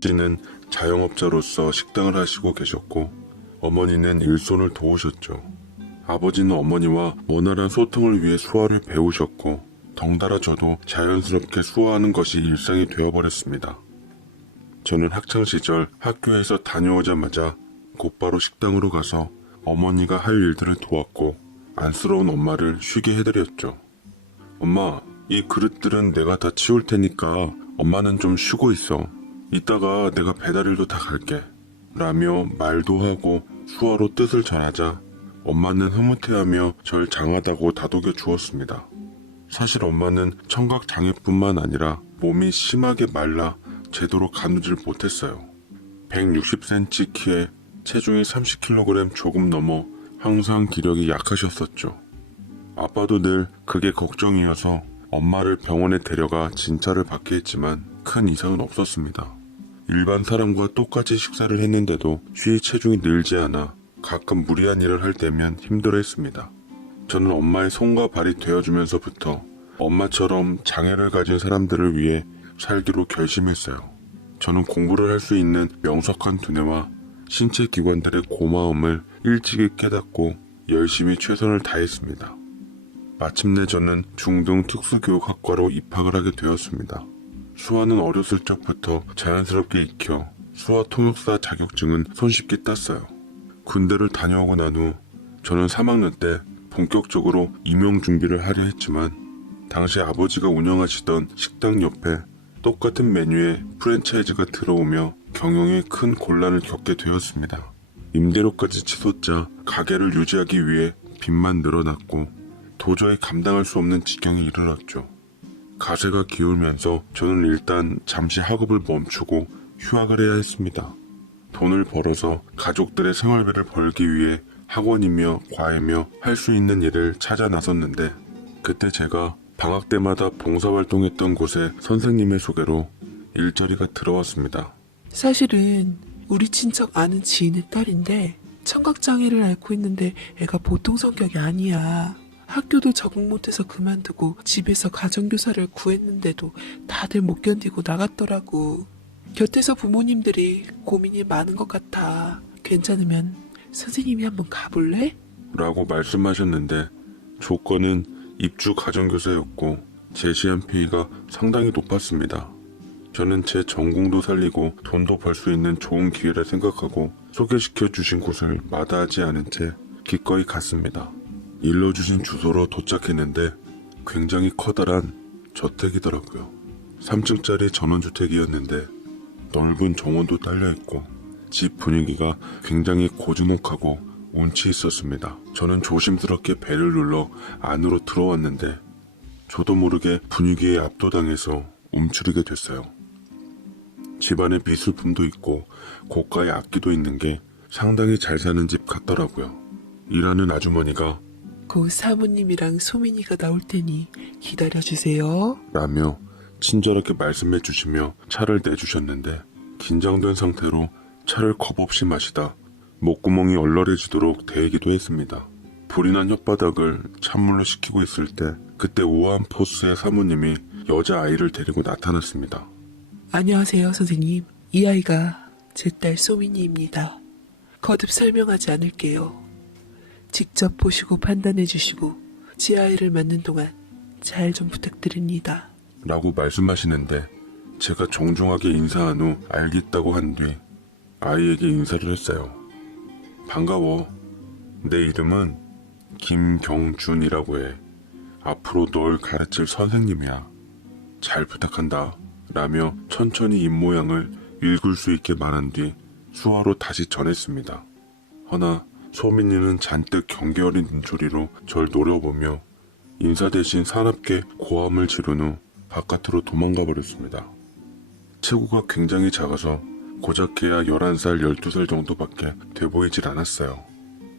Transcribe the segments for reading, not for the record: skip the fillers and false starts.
아버지는 자영업자로서 식당을 하시고 계셨고 어머니는 일손을 도우셨죠. 아버지는 어머니와 원활한 소통을 위해 수화를 배우셨고 덩달아 저도 자연스럽게 수화하는 것이 일상이 되어버렸습니다. 저는 학창시절 학교에서 다녀오자마자 곧바로 식당으로 가서 어머니가 할 일들을 도왔고 안쓰러운 엄마를 쉬게 해드렸죠. 엄마, 이 그릇들은 내가 다 치울 테니까 엄마는 좀 쉬고 있어. 이따가 내가 배달일도 다 갈게. 라며 말도 하고 수화로 뜻을 전하자 엄마는 흐뭇해하며 절 장하다고 다독여 주었습니다. 사실 엄마는 청각장애뿐만 아니라 몸이 심하게 말라 제대로 가누질 못했어요. 160cm 키에 체중이 30kg 조금 넘어 항상 기력이 약하셨었죠. 아빠도 늘 그게 걱정이어서 엄마를 병원에 데려가 진찰을 받게 했지만 큰 이상은 없었습니다. 일반 사람과 똑같이 식사를 했는데도 쉬 체중이 늘지 않아 가끔 무리한 일을 할 때면 힘들어했습니다. 저는 엄마의 손과 발이 되어주면서부터 엄마처럼 장애를 가진 사람들을 위해 살기로 결심했어요. 저는 공부를 할 수 있는 명석한 두뇌와 신체 기관들의 고마움을 일찍이 깨닫고 열심히 최선을 다했습니다. 마침내 저는 중등 특수교육학과로 입학을 하게 되었습니다. 수화는 어렸을 적부터 자연스럽게 익혀 수화 통역사 자격증은 손쉽게 땄어요. 군대를 다녀오고 난 후 저는 3학년 때 본격적으로 임용 준비를 하려 했지만 당시 아버지가 운영하시던 식당 옆에 똑같은 메뉴에 프랜차이즈가 들어오며 경영에 큰 곤란을 겪게 되었습니다. 임대료까지 치솟자 가게를 유지하기 위해 빚만 늘어났고 도저히 감당할 수 없는 지경에 이르렀죠. 가세가 기울면서 저는 일단 잠시 학업을 멈추고 휴학을 해야 했습니다. 돈을 벌어서 가족들의 생활비를 벌기 위해 학원이며 과외며 할 수 있는 일을 찾아 나섰는데 그때 제가 방학 때마다 봉사활동했던 곳에 선생님의 소개로 일자리가 들어왔습니다. 사실은 우리 친척 아는 지인의 딸인데 청각장애를 앓고 있는데 애가 보통 성격이 아니야. 학교도 적응 못해서 그만두고 집에서 가정교사를 구했는데도 다들 못 견디고 나갔더라고. 곁에서 부모님들이 고민이 많은 것 같아. 괜찮으면 선생님이 한번 가볼래? 라고 말씀하셨는데 조건은 입주 가정교사였고 제시한 페이가 상당히 높았습니다. 저는 제 전공도 살리고 돈도 벌 수 있는 좋은 기회라 생각하고 소개시켜 주신 곳을 마다하지 않은 채 기꺼이 갔습니다. 일러주신 주소로 도착했는데 굉장히 커다란 저택이더라고요. 3층짜리 전원주택이었는데 넓은 정원도 딸려있고 집 분위기가 굉장히 고즈넉하고 운치 있었습니다. 저는 조심스럽게 벨을 눌러 안으로 들어왔는데 저도 모르게 분위기에 압도당해서 움츠리게 됐어요. 집안에 미술품도 있고 고가의 악기도 있는 게 상당히 잘 사는 집 같더라고요. 일하는 아주머니가 그 사모님이랑 소민이가 나올 테니 기다려주세요. 라며 친절하게 말씀해 주시며 차를 내주셨는데 긴장된 상태로 차를 겁없이 마시다 목구멍이 얼얼해지도록 대기도 했습니다. 불이 난 혓바닥을 찬물로 식히고 있을 때 그때 우아한 포스의 사모님이 여자아이를 데리고 나타났습니다. 안녕하세요, 선생님. 이 아이가 제 딸 소민이입니다. 거듭 설명하지 않을게요. 직접 보시고 판단해 주시고 제 아이를 맡는 동안 잘 좀 부탁드립니다. 라고 말씀하시는데 제가 정중하게 인사한 후 알겠다고 한 뒤 아이에게 인사를 했어요. 반가워. 내 이름은 김경준이라고 해. 앞으로 널 가르칠 선생님이야. 잘 부탁한다. 라며 천천히 입모양을 읽을 수 있게 말한 뒤 수화로 다시 전했습니다. 허나 소민이는 잔뜩 경계 어린 눈초리로 절 노려보며 인사 대신 사납게 고함을 지른 후 바깥으로 도망가 버렸습니다. 체구가 굉장히 작아서 고작해야 11살, 12살 정도밖에 돼 보이질 않았어요.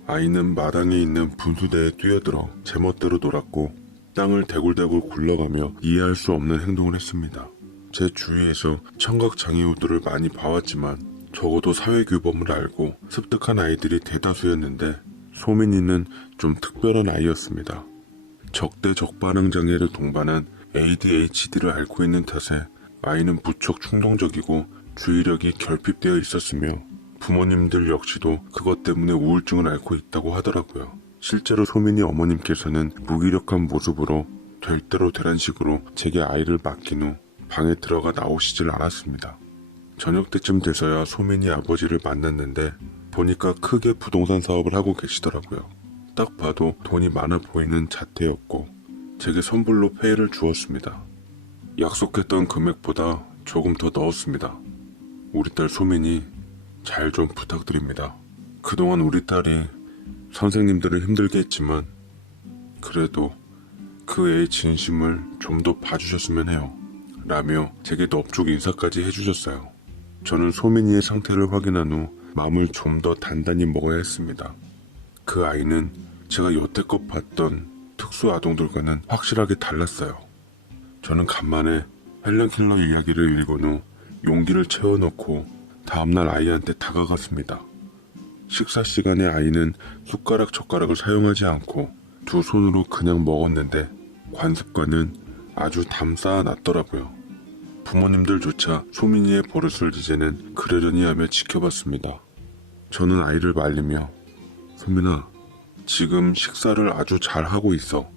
아이는 마당에 있는 분수대에 뛰어들어 제멋대로 놀았고 땅을 대굴대굴 굴러가며 이해할 수 없는 행동을 했습니다. 제 주위에서 청각장애우들을 많이 봐왔지만 적어도 사회규범을 알고 습득한 아이들이 대다수였는데 소민이는 좀 특별한 아이였습니다. 적대적반항장애를 동반한 ADHD를 앓고 있는 탓에 아이는 무척 충동적이고 주의력이 결핍되어 있었으며 부모님들 역시도 그것 때문에 우울증을 앓고 있다고 하더라고요. 실제로 소민이 어머님께서는 무기력한 모습으로 될 대로 되란 식으로 제게 아이를 맡긴 후 방에 들어가 나오시질 않았습니다. 저녁 때쯤 돼서야 소민이 아버지를 만났는데 보니까 크게 부동산 사업을 하고 계시더라고요. 딱 봐도 돈이 많아 보이는 자태였고 제게 선불로 페이를 주었습니다. 약속했던 금액보다 조금 더 넣었습니다. 우리 딸 소민이 잘 좀 부탁드립니다. 그동안 우리 딸이 선생님들을 힘들게 했지만 그래도 그 애의 진심을 좀 더 봐주셨으면 해요. 라며 제게 넙죽 인사까지 해주셨어요. 저는 소민이의 상태를 확인한 후 마음을 좀 더 단단히 먹어야 했습니다. 그 아이는 제가 여태껏 봤던 특수 아동들과는 확실하게 달랐어요. 저는 간만에 헬렌 켈러 이야기를 읽은 후 용기를 채워넣고 다음날 아이한테 다가갔습니다. 식사 시간에 아이는 숟가락 젓가락을 사용하지 않고 두 손으로 그냥 먹었는데 관습과는 아주 담쌓아 놨더라고요. 부모님들조차 소민이의 버릇을 이제는 그러려니 하며 지켜봤습니다. 저는 아이를 말리며 소민아, 지금 식사를 아주 잘하고 있어.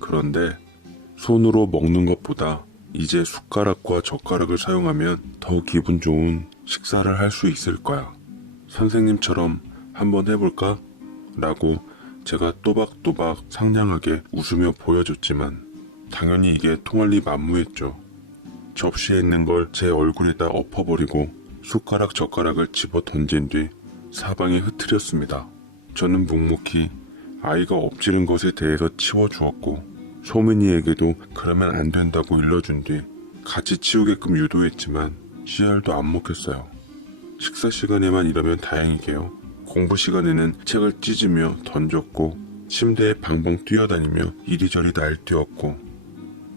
그런데 손으로 먹는 것보다 이제 숟가락과 젓가락을 사용하면 더 기분 좋은 식사를 할 수 있을 거야. 선생님처럼 한번 해볼까? 라고 제가 또박또박 상냥하게 웃으며 보여줬지만 당연히 이게 통할 리 만무했죠. 접시에 있는 걸 제 얼굴에다 엎어버리고 숟가락 젓가락을 집어 던진 뒤 사방에 흩트렸습니다. 저는 묵묵히 아이가 엎지른 것에 대해서 치워주었고 소민이에게도 그러면 안 된다고 일러준 뒤 같이 치우게끔 유도했지만 씨알도 안 먹혔어요. 식사 시간에만 이러면 다행이게요. 공부 시간에는 책을 찢으며 던졌고 침대에 방방 뛰어다니며 이리저리 날뛰었고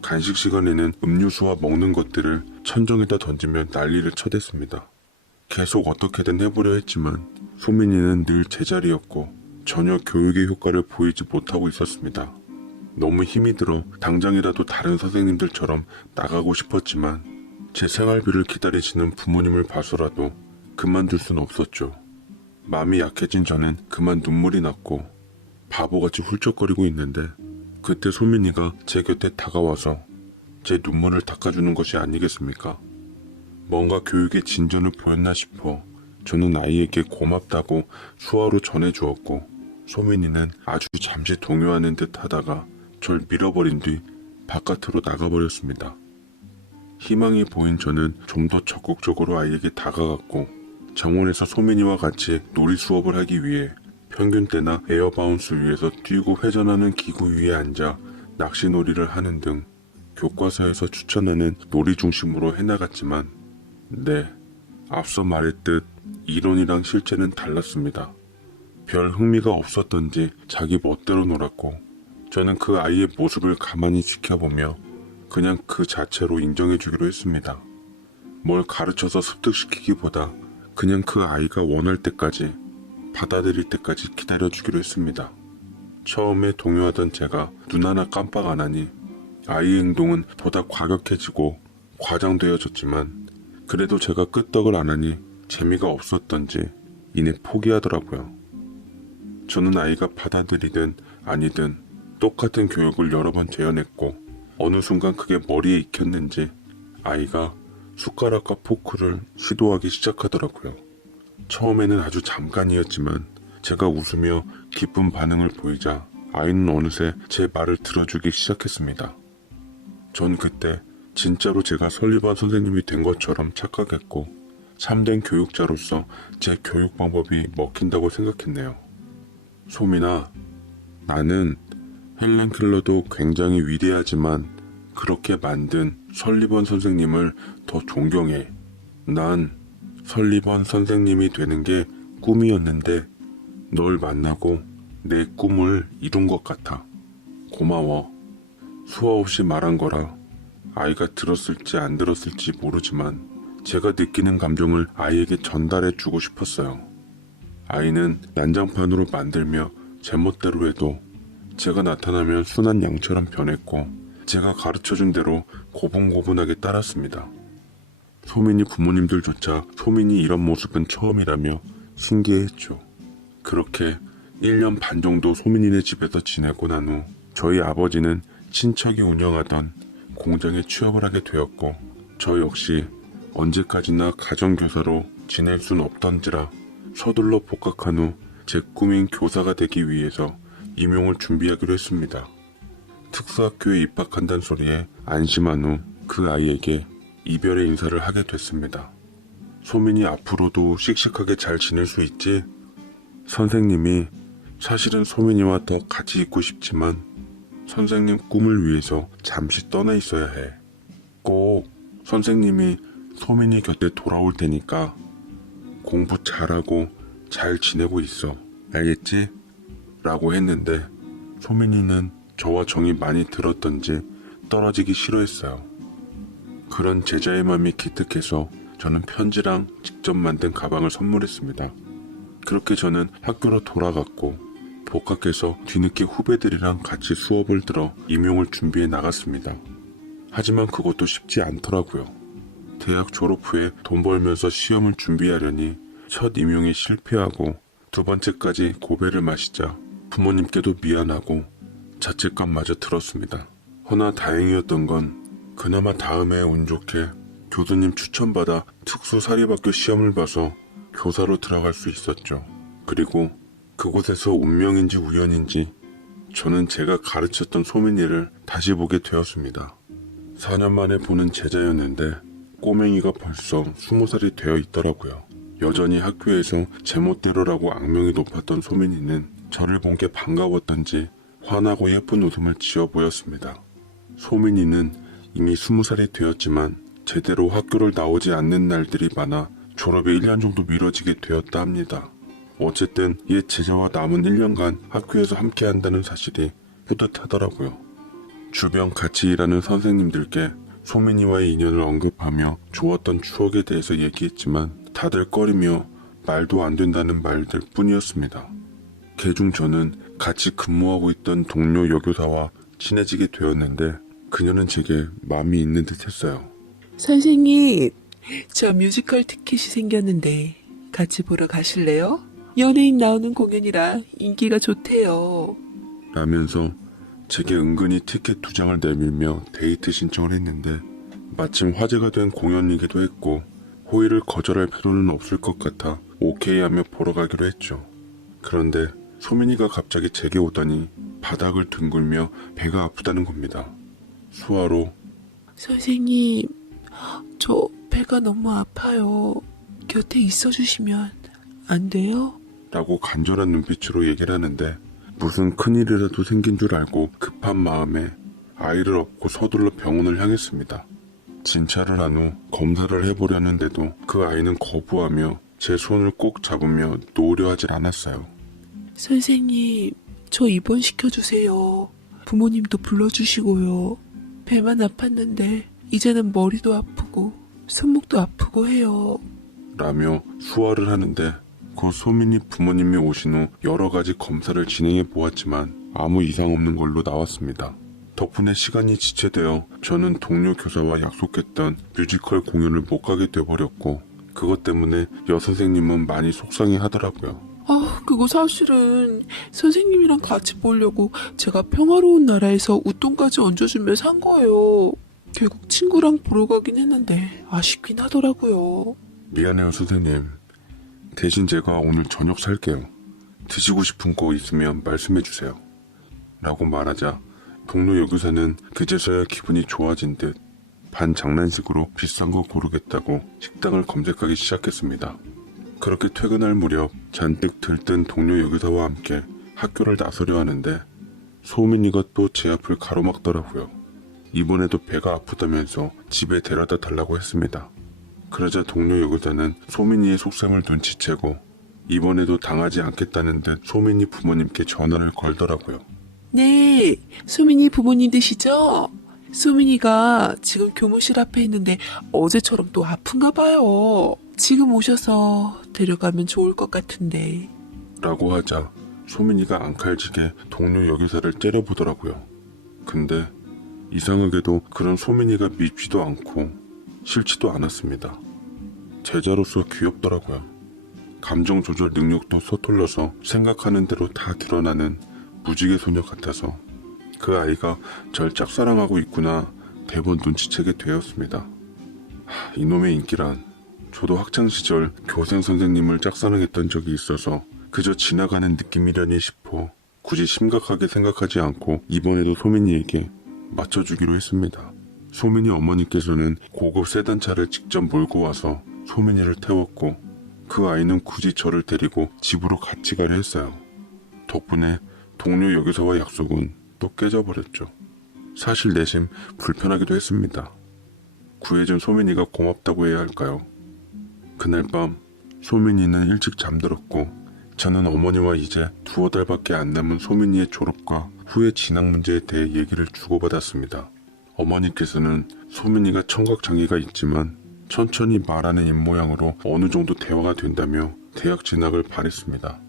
간식 시간에는 음료수와 먹는 것들을 천정에다 던지며 난리를 쳐댔습니다. 계속 어떻게든 해보려 했지만 소민이는 늘 제자리였고 전혀 교육의 효과를 보이지 못하고 있었습니다. 너무 힘이 들어 당장이라도 다른 선생님들처럼 나가고 싶었지만 제 생활비를 기다리시는 부모님을 봐서라도 그만둘 순 없었죠. 마음이 약해진 저는 그만 눈물이 났고 바보같이 훌쩍거리고 있는데 그때 소민이가 제 곁에 다가와서 제 눈물을 닦아주는 것이 아니겠습니까? 뭔가 교육의 진전을 보였나 싶어 저는 아이에게 고맙다고 수화로 전해주었고 소민이는 아주 잠시 동요하는 듯 하다가 절 밀어버린 뒤 바깥으로 나가버렸습니다. 희망이 보인 저는 좀 더 적극적으로 아이에게 다가갔고 정원에서 소민이와 같이 놀이 수업을 하기 위해 평균 때나 에어바운스 위에서 뛰고 회전하는 기구 위에 앉아 낚시놀이를 하는 등 교과서에서 추천하는 놀이 중심으로 해나갔지만 네, 앞서 말했듯 이론이랑 실제는 달랐습니다. 별 흥미가 없었던지 자기 멋대로 놀았고 저는 그 아이의 모습을 가만히 지켜보며 그냥 그 자체로 인정해주기로 했습니다. 뭘 가르쳐서 습득시키기보다 그냥 그 아이가 원할 때까지 받아들일 때까지 기다려주기로 했습니다. 처음에 동요하던 제가 눈 하나 깜빡 안 하니 아이의 행동은 보다 과격해지고 과장되어졌지만 그래도 제가 끄떡을 안 하니 재미가 없었던지 이내 포기하더라고요. 저는 아이가 받아들이든 아니든 똑같은 교육을 여러 번 재현했고 어느 순간 그게 머리에 익혔는지 아이가 숟가락과 포크를 시도하기 시작하더라고요. 처음에는 아주 잠깐이었지만 제가 웃으며 기쁜 반응을 보이자 아이는 어느새 제 말을 들어주기 시작했습니다. 전 그때 진짜로 제가 설리반 선생님이 된 것처럼 착각했고 참된 교육자로서 제 교육 방법이 먹힌다고 생각했네요. 소민아, 나는 헬렌 켈러도 굉장히 위대하지만 그렇게 만든 설리번 선생님을 더 존경해. 난 설리번 선생님이 되는 게 꿈이었는데 널 만나고 내 꿈을 이룬 것 같아. 고마워. 수화 없이 말한 거라 아이가 들었을지 안 들었을지 모르지만 제가 느끼는 감정을 아이에게 전달해 주고 싶었어요. 아이는 난장판으로 만들며 제멋대로 해도 제가 나타나면 순한 양처럼 변했고 제가 가르쳐준 대로 고분고분하게 따랐습니다. 소민이 부모님들조차 소민이 이런 모습은 처음이라며 신기해했죠. 그렇게 1년 반 정도 소민이네 집에서 지내고 난 후 저희 아버지는 친척이 운영하던 공장에 취업을 하게 되었고 저 역시 언제까지나 가정교사로 지낼 순 없던지라 서둘러 복학한 후 제 꿈인 교사가 되기 위해서 임용을 준비하기로 했습니다. 특수학교에 입학한다는 소리에 안심한 후 그 아이에게 이별의 인사를 하게 됐습니다. 소민이 앞으로도 씩씩하게 잘 지낼 수 있지? 선생님이 사실은 소민이와 더 같이 있고 싶지만 선생님 꿈을 위해서 잠시 떠나 있어야 해. 꼭 선생님이 소민이 곁에 돌아올 테니까 공부 잘하고 잘 지내고 있어. 알겠지? 라고 했는데 소민이는 저와 정이 많이 들었던지 떨어지기 싫어했어요. 그런 제자의 마음이 기특해서 저는 편지랑 직접 만든 가방을 선물했습니다. 그렇게 저는 학교로 돌아갔고 복학해서 뒤늦게 후배들이랑 같이 수업을 들어 임용을 준비해 나갔습니다. 하지만 그것도 쉽지 않더라고요. 대학 졸업 후에 돈 벌면서 시험을 준비하려니 첫 임용에 실패하고 두 번째까지 고배를 마시자 부모님께도 미안하고 자책감마저 들었습니다. 허나 다행이었던 건 그나마 다음에 운 좋게 교수님 추천받아 특수사립학교 시험을 봐서 교사로 들어갈 수 있었죠. 그리고 그곳에서 운명인지 우연인지 저는 제가 가르쳤던 소민이를 다시 보게 되었습니다. 4년 만에 보는 제자였는데 꼬맹이가 벌써 20살이 되어 있더라고요. 여전히 학교에서 제멋대로라고 악명이 높았던 소민이는 저를 본 게 반가웠던지 환하고 예쁜 웃음을 지어 보였습니다. 소민이는 이미 20살이 되었지만 제대로 학교를 나오지 않는 날들이 많아 졸업에 1년 정도 미뤄지게 되었다 합니다. 어쨌든 옛 제자와 남은 1년간 학교에서 함께 한다는 사실이 뿌듯하더라고요. 주변 같이 일하는 선생님들께 소민이와의 인연을 언급하며 좋았던 추억에 대해서 얘기했지만 다들 꺼리며 말도 안 된다는 말들 뿐이었습니다. 개중 저는 같이 근무하고 있던 동료 여교사와 친해지게 되었는데 그녀는 제게 마음이 있는 듯 했어요. 선생님, 저 뮤지컬 티켓이 생겼는데 같이 보러 가실래요? 연예인 나오는 공연이라 인기가 좋대요. 라면서 제게 은근히 티켓 2장을 내밀며 데이트 신청을 했는데 마침 화제가 된 공연이기도 했고 호의를 거절할 필요는 없을 것 같아 오케이 하며 보러 가기로 했죠. 그런데 소민이가 갑자기 제게 오더니 바닥을 둥글며 배가 아프다는 겁니다. 수화로 선생님, 저 배가 너무 아파요. 곁에 있어주시면 안 돼요? 라고 간절한 눈빛으로 얘기를 하는데 무슨 큰일이라도 생긴 줄 알고 급한 마음에 아이를 업고 서둘러 병원을 향했습니다. 진찰을 한 후 검사를 해보려는데도 그 아이는 거부하며 제 손을 꼭 잡으며 놓으려 하질 않았어요. 선생님, 저 입원시켜주세요. 부모님도 불러주시고요. 배만 아팠는데 이제는 머리도 아프고 손목도 아프고 해요. 라며 수화를 하는데 곧 소민이 부모님이 오신 후 여러 가지 검사를 진행해 보았지만 아무 이상 없는 걸로 나왔습니다. 덕분에 시간이 지체되어 저는 동료 교사와 약속했던 뮤지컬 공연을 못 가게 돼버렸고 그것 때문에 여선생님은 많이 속상해 하더라고요. 그거 사실은 선생님이랑 같이 보려고 제가 평화로운 나라에서 웃돈까지 얹어주며 산 거예요. 결국 친구랑 보러 가긴 했는데 아쉽긴 하더라고요. 미안해요 선생님. 대신 제가 오늘 저녁 살게요. 드시고 싶은 거 있으면 말씀해 주세요. 라고 말하자 동료 여교사는 그제서야 기분이 좋아진 듯 반장난식으로 비싼 거 고르겠다고 식당을 검색하기 시작했습니다. 그렇게 퇴근할 무렵 잔뜩 들뜬 동료 여교사와 함께 학교를 나서려 하는데 소민이가 또 제 앞을 가로막더라고요. 이번에도 배가 아프다면서 집에 데려다 달라고 했습니다. 그러자 동료 여교사는 소민이의 속셈을 눈치채고 이번에도 당하지 않겠다는 듯 소민이 부모님께 전화를 걸더라고요. 네, 소민이 부모님 되시죠? 소민이가 지금 교무실 앞에 있는데 어제처럼 또 아픈가 봐요. 지금 오셔서 데려가면 좋을 것 같은데. 라고 하자 소민이가 앙칼지게 동료 여교사를 째려보더라고요. 근데 이상하게도 그런 소민이가 밉지도 않고 싫지도 않았습니다. 제자로서 귀엽더라고요. 감정 조절 능력도 서툴러서 생각하는 대로 다 드러나는 무지개 소녀 같아서 그 아이가 절 짝사랑하고 있구나 대번 눈치채게 되었습니다. 이놈의 인기란. 저도 학창시절 교생 선생님을 짝사랑했던 적이 있어서 그저 지나가는 느낌이려니 싶어 굳이 심각하게 생각하지 않고 이번에도 소민이에게 맞춰주기로 했습니다. 소민이 어머니께서는 고급 세단차를 직접 몰고 와서 소민이를 태웠고 그 아이는 굳이 저를 데리고 집으로 같이 가려 했어요. 덕분에 동료 여교사와 약속은 또 깨져버렸죠. 사실 내심 불편하기도 했습니다. 구해준 소민이가 고맙다고 해야 할까요? 그날 밤 소민이는 일찍 잠들었고 저는 어머니와 이제 두어 달밖에 안 남은 소민이의 졸업과 후의 진학 문제에 대해 얘기를 주고받았습니다. 어머니께서는 소민이가 청각장애가 있지만 천천히 말하는 입모양으로 어느 정도 대화가 된다며 대학 진학을 바랬습니다.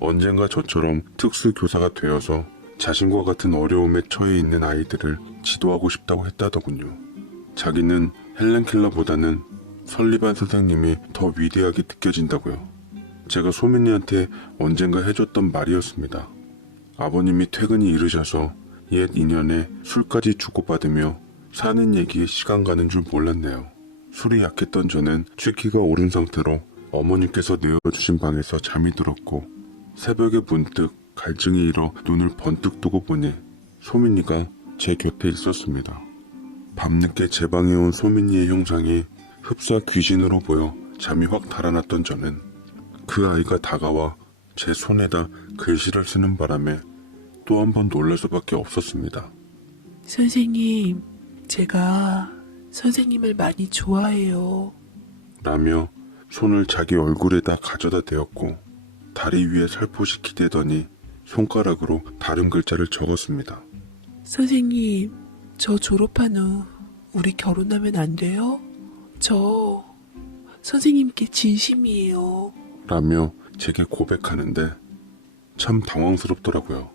언젠가 저처럼 특수교사가 되어서 자신과 같은 어려움에 처해 있는 아이들을 지도하고 싶다고 했다더군요. 자기는 헬렌 켈러보다는 설리반 선생님이 더 위대하게 느껴진다고요. 제가 소민이한테 언젠가 해줬던 말이었습니다. 아버님이 퇴근이 이르셔서 옛 인연에 술까지 주고받으며 사는 얘기에 시간 가는 줄 몰랐네요. 술이 약했던 저는 취기가 오른 상태로 어머니께서 내어주신 방에서 잠이 들었고 새벽에 문득 갈증이 일어 눈을 번뜩 뜨고 보니 소민이가 제 곁에 있었습니다. 밤늦게 제 방에 온 소민이의 형상이 흡사 귀신으로 보여 잠이 확 달아났던 저는 그 아이가 다가와 제 손에다 글씨를 쓰는 바람에 또 한 번 놀랄 수밖에 없었습니다. 선생님, 제가 선생님을 많이 좋아해요. 라며 손을 자기 얼굴에다 가져다 대었고 다리 위에 살포시 기대더니 손가락으로 다른 글자를 적었습니다. 선생님, 저 졸업한 후 우리 결혼하면 안 돼요? 저 선생님께 진심이에요. 라며 제게 고백하는데 참 당황스럽더라고요.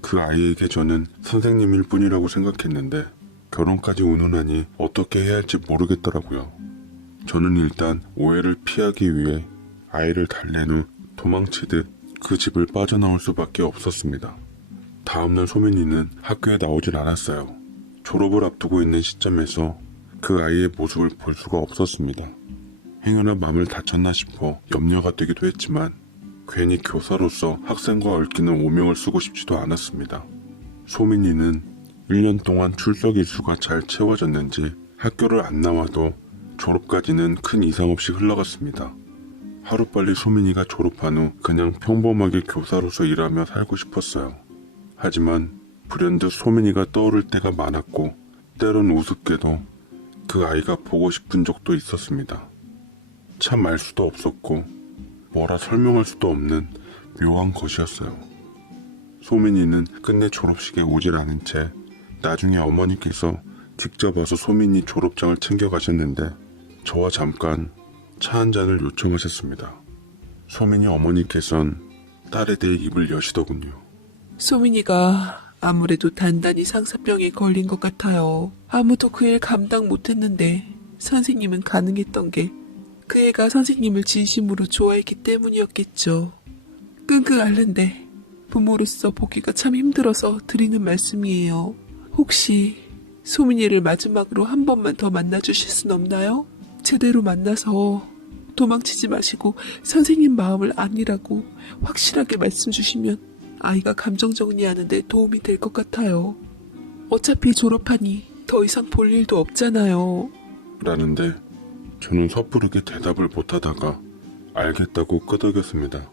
그 아이에게 저는 선생님일 뿐이라고 생각했는데 결혼까지 운운하니 어떻게 해야 할지 모르겠더라고요. 저는 일단 오해를 피하기 위해 아이를 달랜 후 도망치듯 그 집을 빠져나올 수밖에 없었습니다. 다음날 소민이는 학교에 나오질 않았어요. 졸업을 앞두고 있는 시점에서 그 아이의 모습을 볼 수가 없었습니다. 행여나 마음을 다쳤나 싶어 염려가 되기도 했지만 괜히 교사로서 학생과 얽히는 오명을 쓰고 싶지도 않았습니다. 소민이는 1년 동안 출석 일수가 잘 채워졌는지 학교를 안 나와도 졸업까지는 큰 이상 없이 흘러갔습니다. 하루빨리 소민이가 졸업한 후 그냥 평범하게 교사로서 일하며 살고 싶었어요. 하지만 불현듯 소민이가 떠오를 때가 많았고 때론 우습게도 그 아이가 보고 싶은 적도 있었습니다. 참 알 수도 없었고 뭐라 설명할 수도 없는 묘한 것이었어요. 소민이는 끝내 졸업식에 오질 않은 채 나중에 어머니께서 직접 와서 소민이 졸업장을 챙겨가셨는데 저와 잠깐 차 한 잔을 요청하셨습니다. 소민이 어머니께선 딸에 대해 입을 여시더군요. 소민이가 아무래도 단단히 상사병에 걸린 것 같아요. 아무도 그 일 감당 못했는데 선생님은 가능했던 게 그 애가 선생님을 진심으로 좋아했기 때문이었겠죠. 끙끙 앓는데 부모로서 보기가 참 힘들어서 드리는 말씀이에요. 혹시 소민이를 마지막으로 한 번만 더 만나주실 순 없나요? 제대로 만나서 도망치지 마시고 선생님 마음을 아니라고 확실하게 말씀 주시면 아이가 감정 정리하는 데 도움이 될 것 같아요. 어차피 졸업하니 더 이상 볼 일도 없잖아요. 라는데 저는 섣부르게 대답을 못하다가 알겠다고 끄덕였습니다.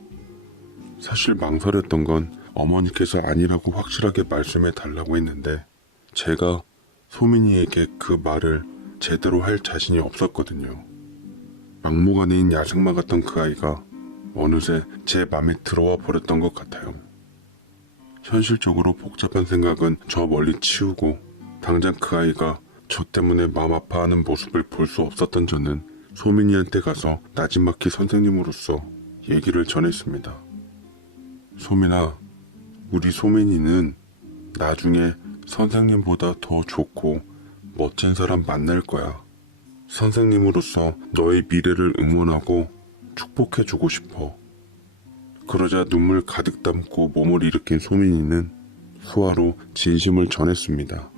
사실 망설였던 건 어머니께서 아니라고 확실하게 말씀해 달라고 했는데 제가 소민이에게 그 말을 제대로 할 자신이 없었거든요. 막무가내인 야생마 같던 그 아이가 어느새 제 맘에 들어와 버렸던 것 같아요. 현실적으로 복잡한 생각은 저 멀리 치우고 당장 그 아이가 저 때문에 마음 아파하는 모습을 볼 수 없었던 저는 소민이한테 가서 나지막히 선생님으로서 얘기를 전했습니다. 소민아, 우리 소민이는 나중에 선생님보다 더 좋고 멋진 사람 만날 거야. 선생님으로서 너의 미래를 응원하고 축복해주고 싶어. 그러자 눈물 가득 담고 몸을 일으킨 소민이는 수아로 진심을 전했습니다.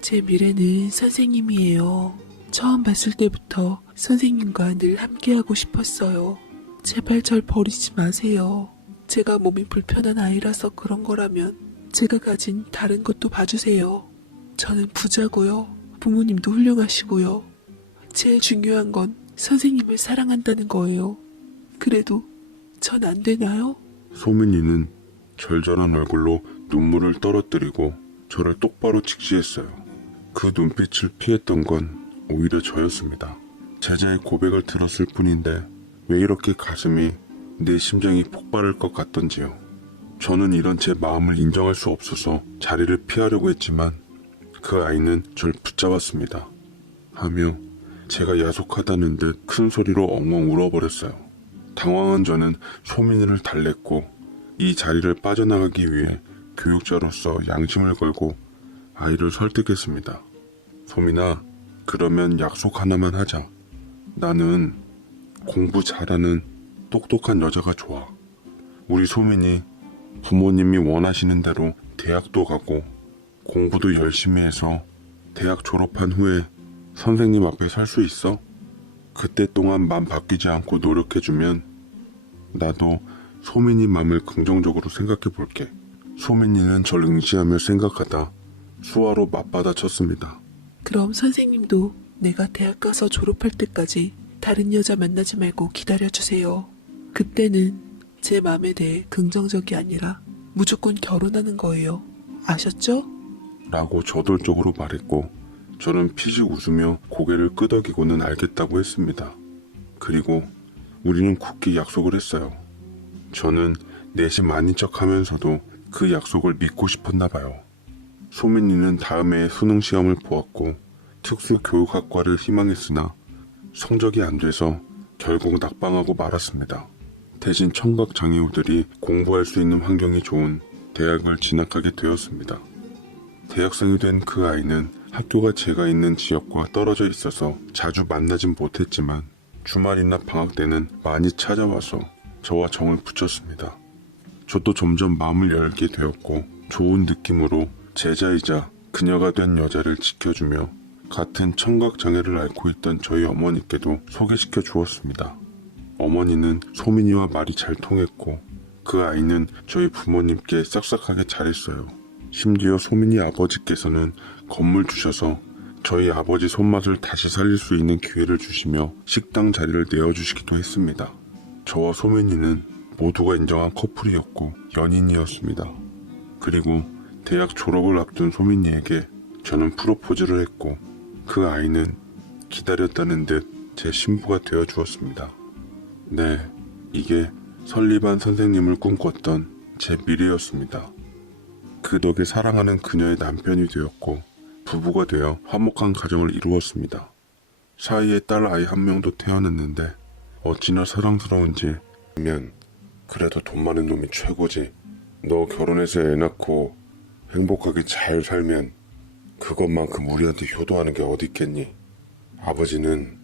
제 미래는 선생님이에요. 처음 봤을 때부터 선생님과 늘 함께하고 싶었어요. 제발 절 버리지 마세요. 제가 몸이 불편한 아이라서 그런 거라면 제가 가진 다른 것도 봐주세요. 저는 부자고요. 부모님도 훌륭하시고요. 제일 중요한 건 선생님을 사랑한다는 거예요. 그래도 전 안 되나요? 소민이는 절절한 얼굴로 눈물을 떨어뜨리고 저를 똑바로 직시했어요. 그 눈빛을 피했던 건 오히려 저였습니다. 제자의 고백을 들었을 뿐인데 왜 이렇게 가슴이 내 심장이 폭발할 것 같던지요. 저는 이런 제 마음을 인정할 수 없어서 자리를 피하려고 했지만 그 아이는 절 붙잡았습니다. 하며 제가 야속하다는 듯 큰 소리로 엉엉 울어버렸어요. 당황한 저는 소민이를 달랬고 이 자리를 빠져나가기 위해 교육자로서 양심을 걸고 아이를 설득했습니다. 소민아, 그러면 약속 하나만 하자. 나는 공부 잘하는 똑똑한 여자가 좋아. 우리 소민이 부모님이 원하시는 대로 대학도 가고 공부도 열심히 해서 대학 졸업한 후에 선생님 앞에 설 수 있어? 그때 동안 맘 바뀌지 않고 노력해주면 나도 소민이 맘을 긍정적으로 생각해 볼게. 소민이는 절 응시하며 생각하다 수화로 맞받아 쳤습니다. 그럼 선생님도 내가 대학 가서 졸업할 때까지 다른 여자 만나지 말고 기다려주세요. 그때는 제 마음에 대해 긍정적이 아니라 무조건 결혼하는 거예요. 아셨죠? 라고 저돌적으로 말했고 저는 피식 웃으며 고개를 끄덕이고는 알겠다고 했습니다. 그리고 우리는 굳게 약속을 했어요. 저는 내심 아닌 척 하면서도 그 약속을 믿고 싶었나 봐요. 소민이는 다음해 수능 시험을 보았고 특수교육학과를 희망했으나 성적이 안 돼서 결국 낙방하고 말았습니다. 대신 청각장애우들이 공부할 수 있는 환경이 좋은 대학을 진학하게 되었습니다. 대학생이 된 그 아이는 학교가 제가 있는 지역과 떨어져 있어서 자주 만나진 못했지만 주말이나 방학 때는 많이 찾아와서 저와 정을 붙였습니다. 저도 점점 마음을 열게 되었고 좋은 느낌으로 제자이자 그녀가 된 여자를 지켜주며 같은 청각장애를 앓고 있던 저희 어머니께도 소개시켜 주었습니다. 어머니는 소민이와 말이 잘 통했고 그 아이는 저희 부모님께 싹싹하게 잘했어요. 심지어 소민이 아버지께서는 건물 주셔서 저희 아버지 손맛을 다시 살릴 수 있는 기회를 주시며 식당 자리를 내어주시기도 했습니다. 저와 소민이는 모두가 인정한 커플이었고 연인이었습니다. 그리고 대학 졸업을 앞둔 소민이에게 저는 프로포즈를 했고 그 아이는 기다렸다는 듯 제 신부가 되어 주었습니다. 네, 이게 설리반 선생님을 꿈꿨던 제 미래였습니다. 그 덕에 사랑하는 그녀의 남편이 되었고 부부가 되어 화목한 가정을 이루었습니다. 사이에 딸 아이 한 명도 태어났는데 어찌나 사랑스러운지 면 그래도 돈 많은 놈이 최고지. 너 결혼해서 애 낳고 행복하게 잘 살면 그것만큼 우리한테 효도하는 게 어디 있겠니? 아버지는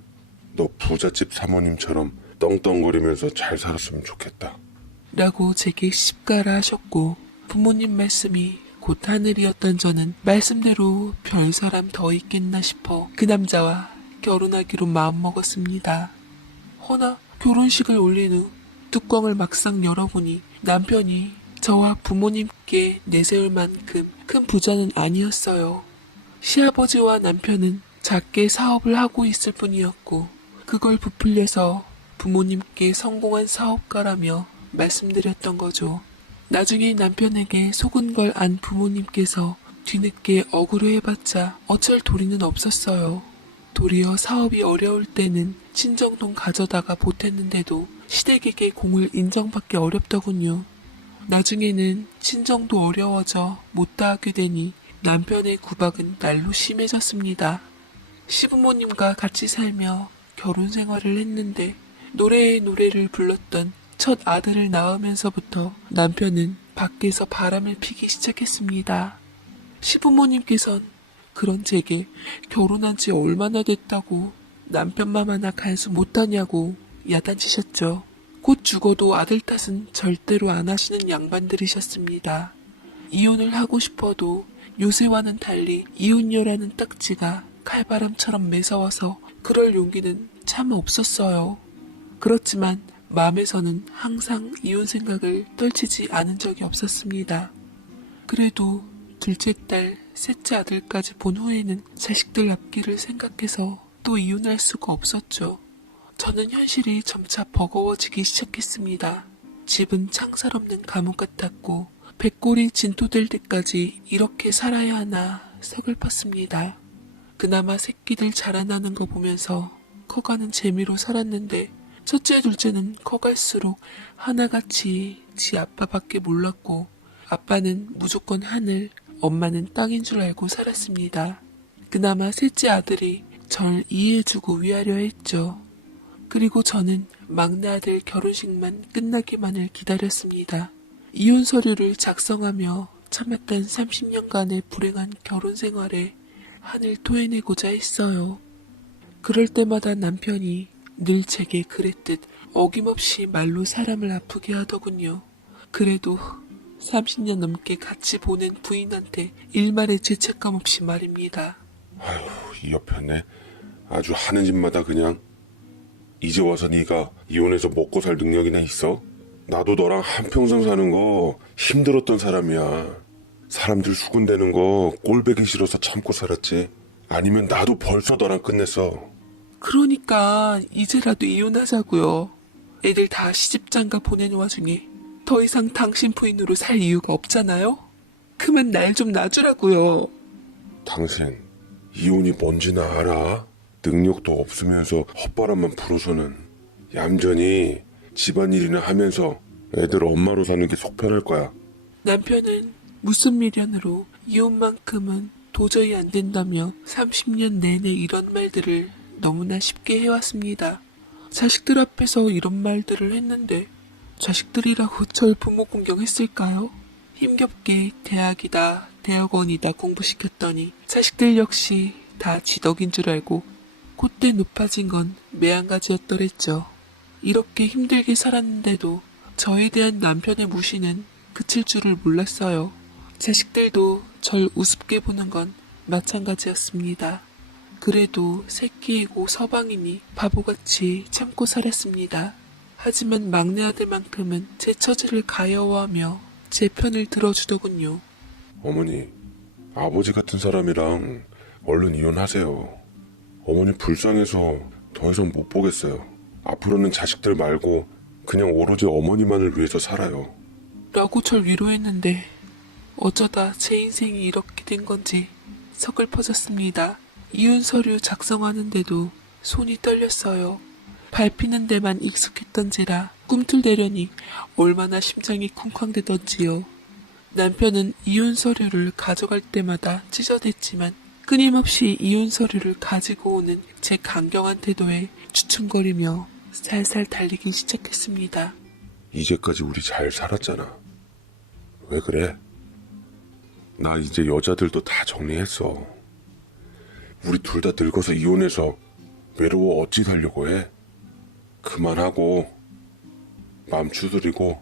너 부잣집 사모님처럼 떵떵거리면서 잘 살았으면 좋겠다. 라고 제게 십가라 하셨고 부모님 말씀이 곧 하늘이었던 저는 말씀대로 별 사람 더 있겠나 싶어 그 남자와 결혼하기로 마음먹었습니다. 허나 결혼식을 올린 후 뚜껑을 막상 열어보니 남편이 저와 부모님께 내세울 만큼 큰 부자는 아니었어요. 시아버지와 남편은 작게 사업을 하고 있을 뿐이었고 그걸 부풀려서 부모님께 성공한 사업가라며 말씀드렸던 거죠. 나중에 남편에게 속은 걸 안 부모님께서 뒤늦게 억울해봤자 어쩔 도리는 없었어요. 도리어 사업이 어려울 때는 친정돈 가져다가 보탰는데도 시댁에게 공을 인정받기 어렵더군요. 나중에는 친정도 어려워져 못다 하게 되니 남편의 구박은 날로 심해졌습니다. 시부모님과 같이 살며 결혼 생활을 했는데 노래의 노래를 불렀던 첫 아들을 낳으면서부터 남편은 밖에서 바람을 피기 시작했습니다. 시부모님께선 그런 제게 결혼한 지 얼마나 됐다고 남편맘 하나 간수 못하냐고 야단치셨죠. 곧 죽어도 아들 탓은 절대로 안 하시는 양반들이셨습니다. 이혼을 하고 싶어도 요새와는 달리 이혼녀라는 딱지가 칼바람처럼 매서워서 그럴 용기는 참 없었어요. 그렇지만 마음에서는 항상 이혼 생각을 떨치지 않은 적이 없었습니다. 그래도 둘째 딸, 셋째 아들까지 본 후에는 자식들 앞길을 생각해서 또 이혼할 수가 없었죠. 저는 현실이 점차 버거워지기 시작했습니다. 집은 창살 없는 감옥 같았고 백골이 진토될 때까지 이렇게 살아야 하나 서글펐습니다. 그나마 새끼들 자라나는 거 보면서 커가는 재미로 살았는데 첫째 둘째는 커갈수록 하나같이 지 아빠밖에 몰랐고 아빠는 무조건 하늘, 엄마는 땅인 줄 알고 살았습니다. 그나마 셋째 아들이 절 이해해주고 위하려 했죠. 그리고 저는 막내 아들 결혼식만 끝나기만을 기다렸습니다. 이혼 서류를 작성하며 참았던 30년간의 불행한 결혼 생활에 한을 토해내고자 했어요. 그럴 때마다 남편이 늘 제게 그랬듯 어김없이 말로 사람을 아프게 하더군요. 그래도 30년 넘게 같이 보낸 부인한테 일말의 죄책감 없이 말입니다. 아휴, 이 옆에네. 아주 하는 짓마다 그냥 이제 와서 네가 이혼해서 먹고 살 능력이나 있어? 나도 너랑 한평생 사는 거 힘들었던 사람이야. 사람들 수군대는 거 꼴배기 싫어서 참고 살았지. 아니면 나도 벌써 너랑 끝냈어. 그러니까 이제라도 이혼하자고요. 애들 다 시집장가 보내는 와중에 더 이상 당신 부인으로 살 이유가 없잖아요? 그만 날 좀 놔주라고요. 당신 이혼이 뭔지나 알아? 능력도 없으면서 헛바람만 불어서는 얌전히 집안일이나 하면서 애들 엄마로 사는 게 속편할 거야. 남편은 무슨 미련으로 이혼만큼은 도저히 안 된다며 30년 내내 이런 말들을 너무나 쉽게 해왔습니다. 자식들 앞에서 이런 말들을 했는데 자식들이라고 절 부모 공경했을까요? 힘겹게 대학이다 대학원이다 공부시켰더니 자식들 역시 다 쥐덕인 줄 알고 콧대 높아진 건 매한가지였더랬죠. 이렇게 힘들게 살았는데도 저에 대한 남편의 무시는 그칠 줄을 몰랐어요. 자식들도 절 우습게 보는 건 마찬가지였습니다. 그래도 새끼이고 서방이니 바보같이 참고 살았습니다. 하지만 막내 아들만큼은 제 처지를 가여워하며 제 편을 들어주더군요. 어머니, 아버지 같은 사람이랑 얼른 이혼하세요. 어머니 불쌍해서 더 이상 못 보겠어요. 앞으로는 자식들 말고 그냥 오로지 어머니만을 위해서 살아요. 라고 절 위로했는데 어쩌다 제 인생이 이렇게 된 건지 서글퍼졌습니다. 이혼 서류 작성하는데도 손이 떨렸어요. 밟히는 데만 익숙했던지라 꿈틀대려니 얼마나 심장이 쿵쾅대던지요. 남편은 이혼 서류를 가져갈 때마다 찢어댔지만 끊임없이 이혼 서류를 가지고 오는 제 강경한 태도에 주춤거리며 살살 달리기 시작했습니다. 이제까지 우리 잘 살았잖아. 왜 그래? 나 이제 여자들도 다 정리했어. 우리 둘 다 늙어서 이혼해서 외로워 어찌 살려고 해? 그만하고 마음 추스리고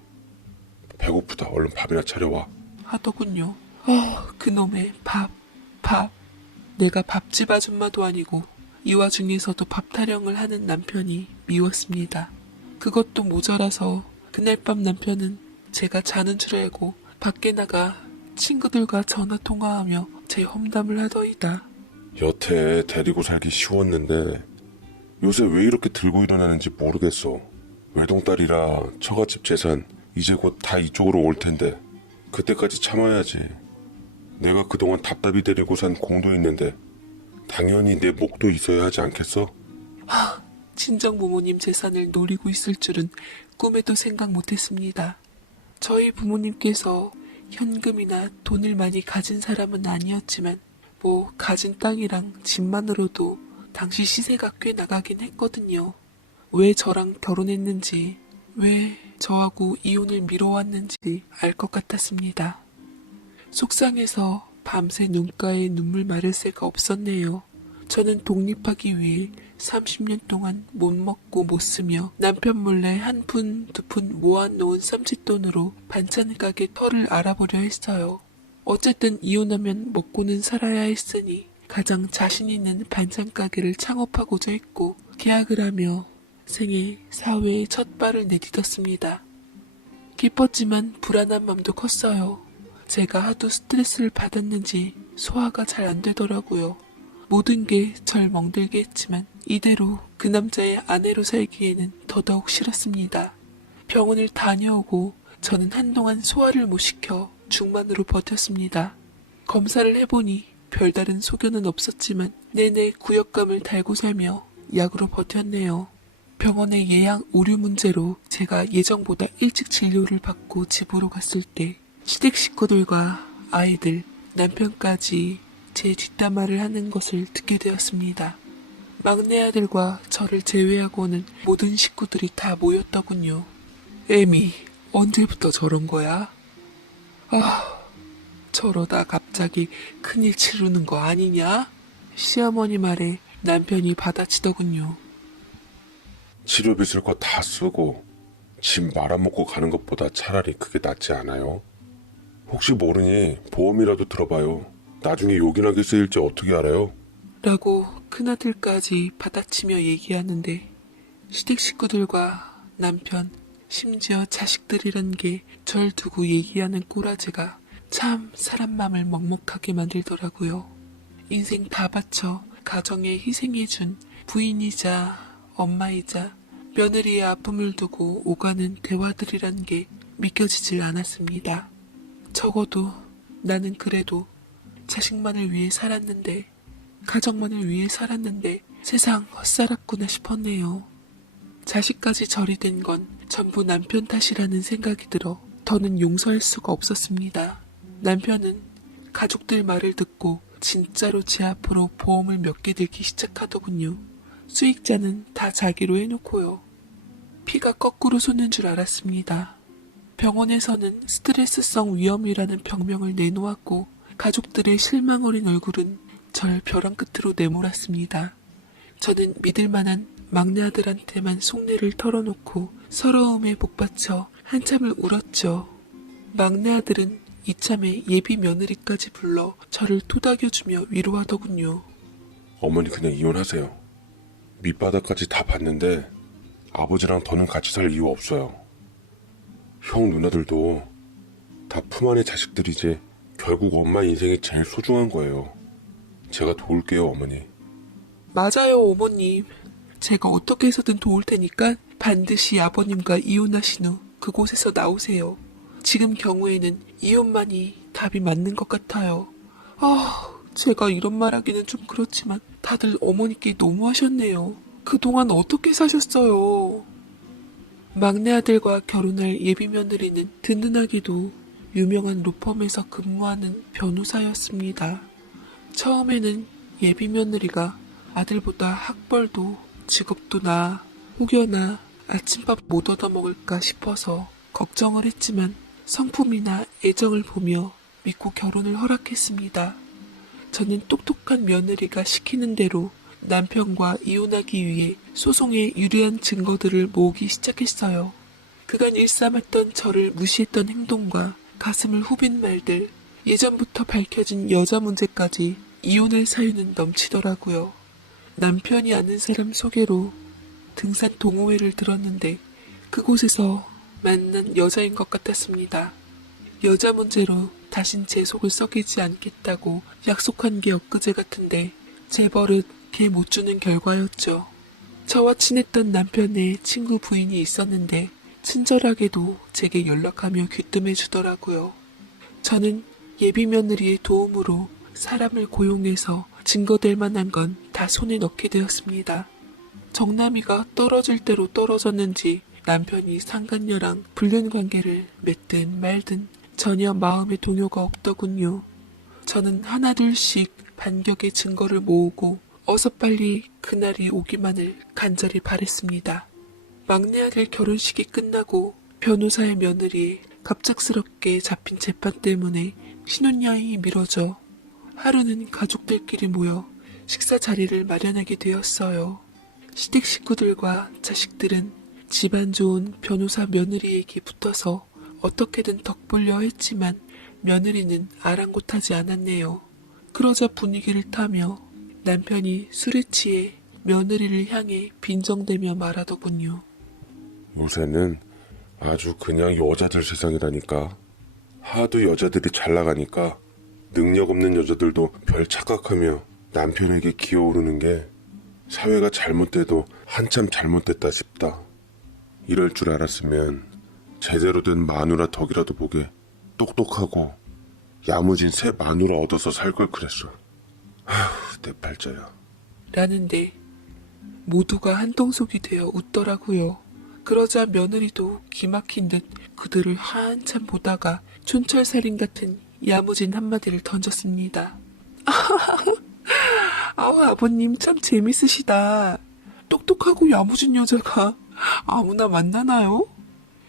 배고프다 얼른 밥이나 차려와. 하더군요. 그놈의 밥. 내가 밥집 아줌마도 아니고 이 와중에서도 밥 타령을 하는 남편이 미웠습니다. 그것도 모자라서 그날 밤 남편은 제가 자는 줄 알고 밖에 나가 친구들과 전화통화하며 제 험담을 하더이다. 여태 데리고 살기 쉬웠는데 요새 왜 이렇게 들고 일어나는지 모르겠어. 외동딸이라 처갓집 재산 이제 곧 다 이쪽으로 올 텐데 그때까지 참아야지. 내가 그동안 답답히 데리고 산 공도 있는데 당연히 내 목도 있어야 하지 않겠어? 친정 부모님 재산을 노리고 있을 줄은 꿈에도 생각 못했습니다. 저희 부모님께서 현금이나 돈을 많이 가진 사람은 아니었지만 가진 땅이랑 집만으로도 당시 시세가 꽤 나가긴 했거든요. 왜 저랑 결혼했는지, 왜 저하고 이혼을 미뤄왔는지 알 것 같았습니다. 속상해서 밤새 눈가에 눈물 마를 새가 없었네요. 저는 독립하기 위해 30년 동안 못 먹고 못 쓰며 남편 몰래 한 푼, 두 푼 모아놓은 쌈짓돈으로 반찬 가게 털을 알아보려 했어요. 어쨌든 이혼하면 먹고는 살아야 했으니 가장 자신 있는 반찬 가게를 창업하고자 했고 계약을 하며 생애 사회에 첫 발을 내딛었습니다. 기뻤지만 불안한 마음도 컸어요. 제가 하도 스트레스를 받았는지 소화가 잘 안 되더라고요. 모든 게 절 멍들게 했지만 이대로 그 남자의 아내로 살기에는 더더욱 싫었습니다. 병원을 다녀오고 저는 한동안 소화를 못 시켜 중만으로 버텼습니다. 검사를 해보니 별다른 소견은 없었지만 내내 구역감을 달고 살며 약으로 버텼네요. 병원의 예약 오류 문제로 제가 예정보다 일찍 진료를 받고 집으로 갔을 때 시댁 식구들과 아이들, 남편까지 제 뒷담화를 하는 것을 듣게 되었습니다. 막내 아들과 저를 제외하고는 모든 식구들이 다 모였더군요. 애미, 언제부터 저런 거야? 저러다 갑자기 큰일 치르는 거 아니냐? 시어머니 말에 남편이 받아치더군요. 치료비 쓸 거 다 쓰고 집 말아먹고 가는 것보다 차라리 그게 낫지 않아요? 혹시 모르니 보험이라도 들어봐요. 나중에 요긴하게 쓰일지 어떻게 알아요? 라고 큰아들까지 받아치며 얘기하는데 시댁 식구들과 남편, 심지어 자식들이란 게 절 두고 얘기하는 꼬라지가 참 사람 맘을 먹먹하게 만들더라고요. 인생 다 바쳐 가정에 희생해준 부인이자 엄마이자 며느리의 아픔을 두고 오가는 대화들이란 게 믿겨지질 않았습니다. 적어도 나는 그래도 자식만을 위해 살았는데, 가정만을 위해 살았는데 세상 헛살았구나 싶었네요. 자식까지 절이 된 건 전부 남편 탓이라는 생각이 들어 더는 용서할 수가 없었습니다. 남편은 가족들 말을 듣고 진짜로 제 앞으로 보험을 몇 개 들기 시작하더군요. 수익자는 다 자기로 해놓고요. 피가 거꾸로 솟는 줄 알았습니다. 병원에서는 스트레스성 위염이라는 병명을 내놓았고 가족들의 실망 어린 얼굴은 절 벼랑 끝으로 내몰았습니다. 저는 믿을 만한 막내 아들한테만 속내를 털어놓고 서러움에 복받쳐 한참을 울었죠. 막내 아들은 이참에 예비 며느리까지 불러 저를 토닥여주며 위로하더군요. 어머니 그냥 이혼하세요. 밑바닥까지 다 봤는데 아버지랑 더는 같이 살 이유 없어요. 형 누나들도 다 품 안의 자식들이지 결국 엄마 인생이 제일 소중한 거예요. 제가 도울게요, 어머니. 맞아요, 어머님. 제가 어떻게 해서든 도울 테니까 반드시 아버님과 이혼하신 후 그곳에서 나오세요. 지금 경우에는 이혼만이 답이 맞는 것 같아요. 제가 이런 말하기는 좀 그렇지만 다들 어머니께 너무하셨네요. 그동안 어떻게 사셨어요? 막내 아들과 결혼할 예비 며느리는 든든하게도 유명한 로펌에서 근무하는 변호사였습니다. 처음에는 예비 며느리가 아들보다 학벌도 직업도 나아 혹여나 아침밥 못 얻어먹을까 싶어서 걱정을 했지만 성품이나 애정을 보며 믿고 결혼을 허락했습니다. 저는 똑똑한 며느리가 시키는 대로 남편과 이혼하기 위해 소송에 유리한 증거들을 모으기 시작했어요. 그간 일삼았던 저를 무시했던 행동과 가슴을 후빈 말들, 예전부터 밝혀진 여자 문제까지 이혼할 사유는 넘치더라고요. 남편이 아는 사람 소개로 등산 동호회를 들었는데 그곳에서 만난 여자인 것 같았습니다. 여자 문제로 다신 제 속을 썩이지 않겠다고 약속한 게 엊그제 같은데 제 버릇 개 못 주는 결과였죠. 저와 친했던 남편의 친구 부인이 있었는데 친절하게도 제게 연락하며 귀뜸해 주더라고요. 저는 예비 며느리의 도움으로 사람을 고용해서 증거될 만한 건 다 손에 넣게 되었습니다. 정남이가 떨어질 대로 떨어졌는지 남편이 상간녀랑 불륜 관계를 맺든 말든 전혀 마음의 동요가 없더군요. 저는 하나둘씩 반격의 증거를 모으고 어서 빨리 그날이 오기만을 간절히 바랬습니다. 막내 아들 결혼식이 끝나고 변호사의 며느리에 갑작스럽게 잡힌 재판 때문에 신혼여행이 미뤄져 하루는 가족들끼리 모여 식사 자리를 마련하게 되었어요. 시댁 식구들과 자식들은 집안 좋은 변호사 며느리에게 붙어서 어떻게든 덕보려 했지만 며느리는 아랑곳하지 않았네요. 그러자 분위기를 타며 남편이 술에 취해 며느리를 향해 빈정대며 말하더군요. 요새는 아주 그냥 여자들 세상이라니까. 하도 여자들이 잘 나가니까 능력 없는 여자들도 별 착각하며 남편에게 기어오르는 게 사회가 잘못돼도 한참 잘못됐다 싶다. 이럴 줄 알았으면 제대로 된 마누라 덕이라도 보게 똑똑하고 야무진 새 마누라 얻어서 살 걸 그랬어. 아휴, 내 팔자야. 라는데 모두가 한통속이 되어 웃더라고요. 그러자 며느리도 기막힌 듯 그들을 한참 보다가 촌철살인 같은 야무진 한마디를 던졌습니다. 아버님 참 재밌으시다. 똑똑하고 야무진 여자가 아무나 만나나요?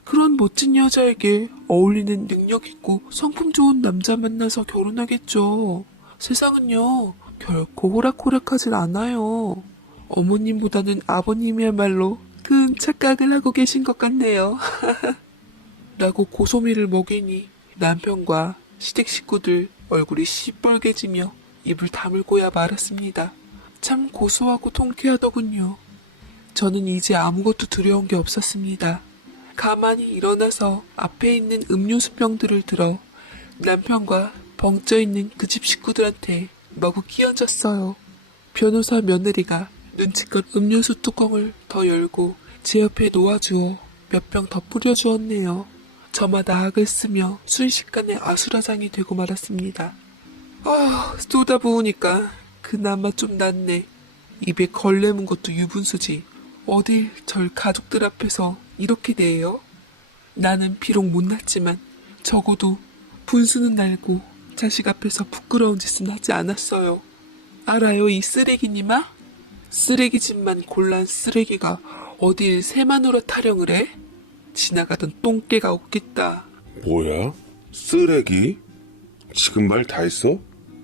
그런 멋진 여자에게 어울리는 능력 있고 성품 좋은 남자 만나서 결혼하겠죠. 세상은요, 결코 호락호락하진 않아요. 어머님보다는 아버님이야말로 큰 착각을 하고 계신 것 같네요. 라고 고소미를 먹이니 남편과 시댁 식구들 얼굴이 시뻘개지며 입을 다물고야 말았습니다. 참 고소하고 통쾌하더군요. 저는 이제 아무것도 두려운 게 없었습니다. 가만히 일어나서 앞에 있는 음료수병들을 들어 남편과 벙쪄있는 그 집 식구들한테 마구 끼얹었어요. 변호사 며느리가 눈치껏 음료수 뚜껑을 더 열고 제 옆에 놓아주어 몇 병 더 뿌려주었네요. 저마다 악을 쓰며 순식간에 아수라장이 되고 말았습니다. 쏟아부으니까 그나마 좀 낫네. 입에 걸레 문 것도 유분수지. 어딜 절 가족들 앞에서 이렇게 대해요? 나는 비록 못났지만 적어도 분수는 날고 자식 앞에서 부끄러운 짓은 하지 않았어요. 알아요, 이 쓰레기님아? 쓰레기집만 골란 쓰레기가 어딜 새마누라 타령을 해? 지나가던 똥개가 없겠다. 뭐야? 쓰레기? 지금 말 다 했어?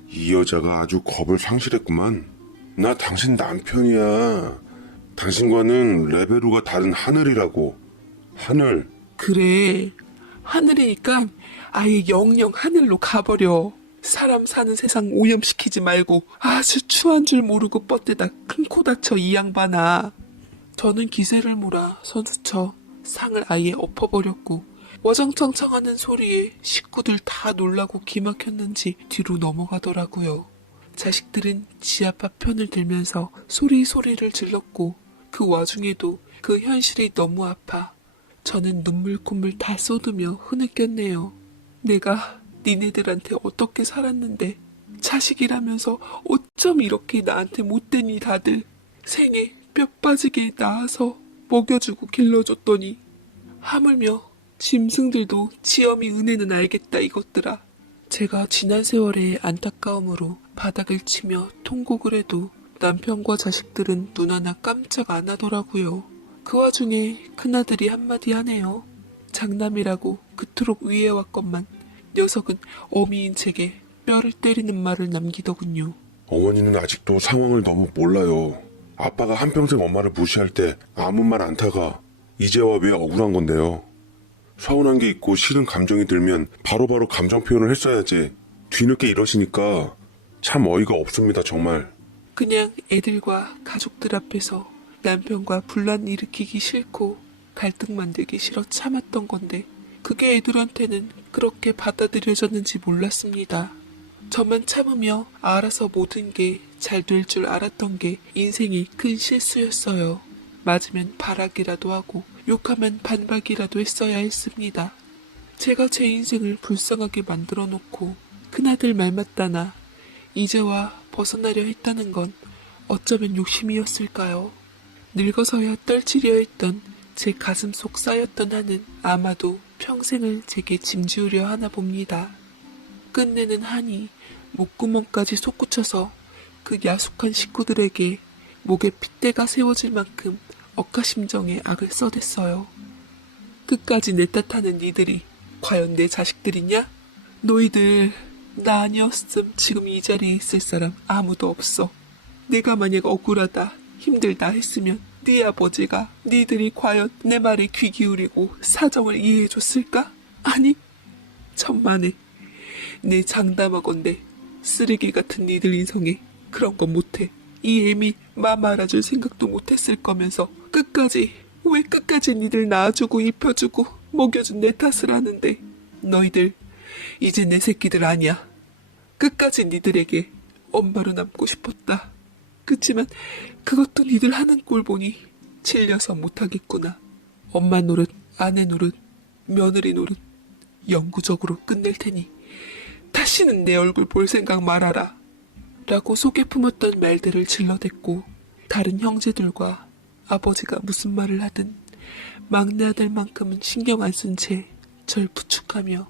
이 여자가 아주 겁을 상실했구만. 나 당신 남편이야. 당신과는 레벨우가 다른 하늘이라고. 하늘. 그래, 하늘이니까 아예 영영 하늘로 가버려. 사람 사는 세상 오염시키지 말고 아주 추한 줄 모르고 뻗대다 큰 코 다쳐 이 양반아. 저는 기세를 몰아 선수쳐 상을 아예 엎어버렸고 워정청청하는 소리에 식구들 다 놀라고 기막혔는지 뒤로 넘어가더라고요. 자식들은 지 아빠 편을 들면서 소리소리를 질렀고 그 와중에도 그 현실이 너무 아파 저는 눈물 콧물 다 쏟으며 흐느꼈네요. 내가 니네들한테 어떻게 살았는데 자식이라면서 어쩜 이렇게 나한테 못되니 다들. 생에 뼈 빠지게 낳아서 먹여주고 길러줬더니 하물며 짐승들도 지엄이 은혜는 알겠다 이것들아. 제가 지난 세월의 안타까움으로 바닥을 치며 통곡을 해도 남편과 자식들은 눈 하나 깜짝 안 하더라고요. 그 와중에 큰아들이 한마디 하네요. 장남이라고 그토록 위해왔건만 녀석은 어미인 제게 뼈를 때리는 말을 남기더군요. 어머니는 아직도 상황을 너무 몰라요. 아빠가 한평생 엄마를 무시할 때 아무 말 안 타가 이제와 왜 억울한 건데요. 서운한 게 있고 싫은 감정이 들면 바로바로 감정 표현을 했어야지. 뒤늦게 이러시니까 참 어이가 없습니다, 정말. 그냥 애들과 가족들 앞에서 남편과 분란 일으키기 싫고 갈등 만들기 싫어 참았던 건데 그게 애들한테는 그렇게 받아들여졌는지 몰랐습니다. 저만 참으며 알아서 모든 게 잘 될 줄 알았던 게 인생이 큰 실수였어요. 맞으면 발악이라도 하고 욕하면 반박이라도 했어야 했습니다. 제가 제 인생을 불쌍하게 만들어 놓고 큰아들 말 맞다나 이제와 벗어나려 했다는 건 어쩌면 욕심이었을까요? 늙어서야 떨치려 했던 제 가슴 속 쌓였던 한은 아마도 평생을 제게 짐지우려 하나 봅니다. 끝내는 한이 목구멍까지 솟구쳐서 그 야속한 식구들에게 목에 핏대가 세워질 만큼 억하심정에 악을 써댔어요. 끝까지 내 탓하는 니들이 과연 내 자식들이냐? 너희들 나 아니었음 지금 이 자리에 있을 사람 아무도 없어. 내가 만약 억울하다, 힘들다 했으면 네 아버지가 니들이 과연 내 말에 귀 기울이고 사정을 이해해줬을까? 아니, 천만에. 내 장담하건대 쓰레기 같은 니들 인성에 그런 건 못해. 이 애미 마 말아줄 생각도 못했을 거면서 왜 끝까지 니들 낳아주고 입혀주고 먹여준 내 탓을 하는데. 너희들 이제 내 새끼들 아니야. 끝까지 니들에게 엄마로 남고 싶었다. 그치만 그것도 니들 하는 꼴 보니 질려서 못하겠구나. 엄마 노릇, 아내 노릇, 며느리 노릇 영구적으로 끝낼 테니 다시는 내 얼굴 볼 생각 말아라. 라고 속에 품었던 말들을 질러댔고, 다른 형제들과 아버지가 무슨 말을 하든 막내 아들만큼은 신경 안 쓴 채 절 부축하며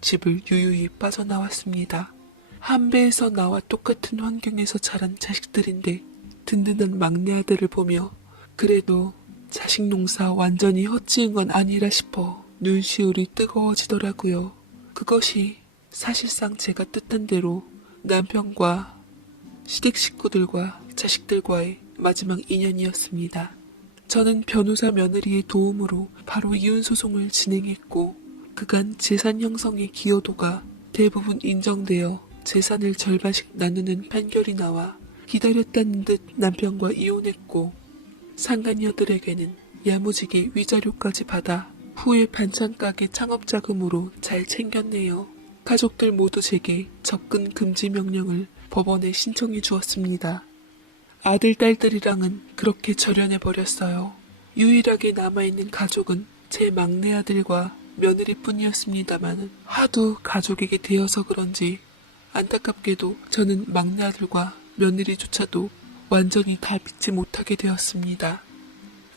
집을 유유히 빠져나왔습니다. 한 배에서 나와 똑같은 환경에서 자란 자식들인데 든든한 막내 아들을 보며 그래도 자식 농사 완전히 헛지은 건 아니라 싶어 눈시울이 뜨거워지더라고요. 그것이 사실상 제가 뜻한 대로 남편과 시댁 식구들과 자식들과의 마지막 인연이었습니다. 저는 변호사 며느리의 도움으로 바로 이혼소송을 진행했고, 그간 재산 형성의 기여도가 대부분 인정되어 재산을 절반씩 나누는 판결이 나와 기다렸다는 듯 남편과 이혼했고, 상간녀들에게는 야무지게 위자료까지 받아 후에 반찬 가게 창업 자금으로 잘 챙겼네요. 가족들 모두 제게 접근 금지 명령을 법원에 신청해 주었습니다. 아들, 딸들이랑은 그렇게 절연해버렸어요. 유일하게 남아있는 가족은 제 막내 아들과 며느리뿐이었습니다만 하도 가족에게 되어서 그런지 안타깝게도 저는 막내 아들과 며느리조차도 완전히 다 믿지 못하게 되었습니다.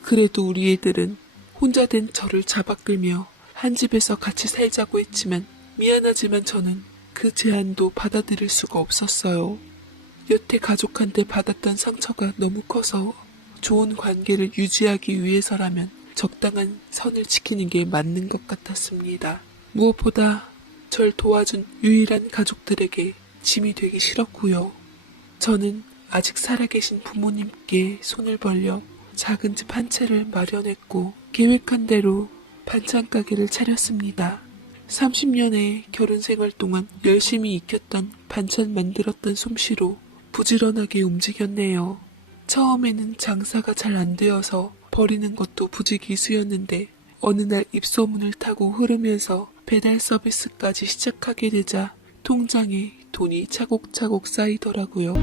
그래도 우리 애들은 혼자 된 저를 잡아끌며 한 집에서 같이 살자고 했지만 미안하지만 저는 그 제안도 받아들일 수가 없었어요. 여태 가족한테 받았던 상처가 너무 커서 좋은 관계를 유지하기 위해서라면 적당한 선을 지키는 게 맞는 것 같았습니다. 무엇보다 절 도와준 유일한 가족들에게 짐이 되기 싫었고요. 저는 아직 살아계신 부모님께 손을 벌려 작은 집 한 채를 마련했고 계획한 대로 반찬 가게를 차렸습니다. 30년의 결혼 생활 동안 열심히 익혔던 반찬 만들었던 솜씨로 부지런하게 움직였네요. 처음에는 장사가 잘 안 되어서 버리는 것도 부지기수였는데 어느 날 입소문을 타고 흐르면서 배달 서비스까지 시작하게 되자 통장에 돈이 차곡차곡 쌓이더라고요.